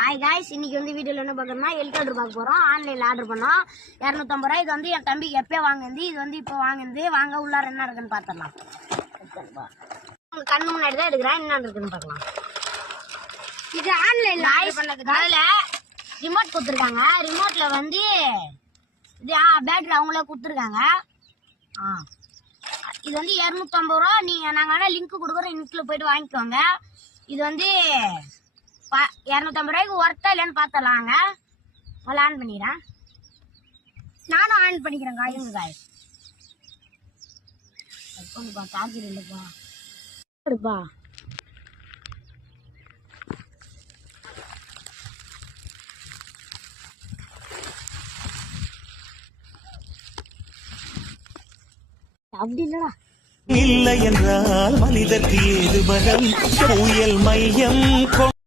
Hi guys, இன்னைக்கு வந்து வீடியோவில் என்ன பார்க்கணும்னா ஹெலிகாப்டர் பார்க்க போகிறோம். ஆன்லைனில் ஆர்டர் பண்ணோம். 250 ரூபாய். இது வந்து என் தம்பிக்கு எப்போயே வாங்குது. இது வந்து இப்போ வாங்குது. வாங்க உள்ளார என்ன இருக்குன்னு பார்த்துடலாம். உங்க கண்ணு முன்னாடி தான் எடுக்கிறேன். என்ன இருக்குன்னு பார்க்கலாம். இது ஆன்லைனில் ஆர்டர் பண்ணதுக்கு அதில் ரிமோட் கொடுத்துருக்காங்க. ரிமோட்டில் வந்து இது பேட்டரி அவங்களே கொடுத்துருக்காங்க. இது வந்து 250 ரூபா. நாங்கள் வேணால் லிங்க் கொடுக்குறோம். லிங்க்கில் போய்ட்டு வாங்கிக்கோங்க. இது வந்து 250 ரூபாய்க்கு ஒர்த்தா இல்லைன்னு பார்த்துடலாங்க. முதல்ல ஆன் பண்ணிக்கிறேன். நானும் ஆன் பண்ணிக்கிறேன். காயுங்கப்பா, சார்ஜர் இல்லைப்பா. எடுப்பா. அப்படி இல்லடா. இல்லை என்றால் மனிதர்க்கு ஏது பலம் புயல் மையம்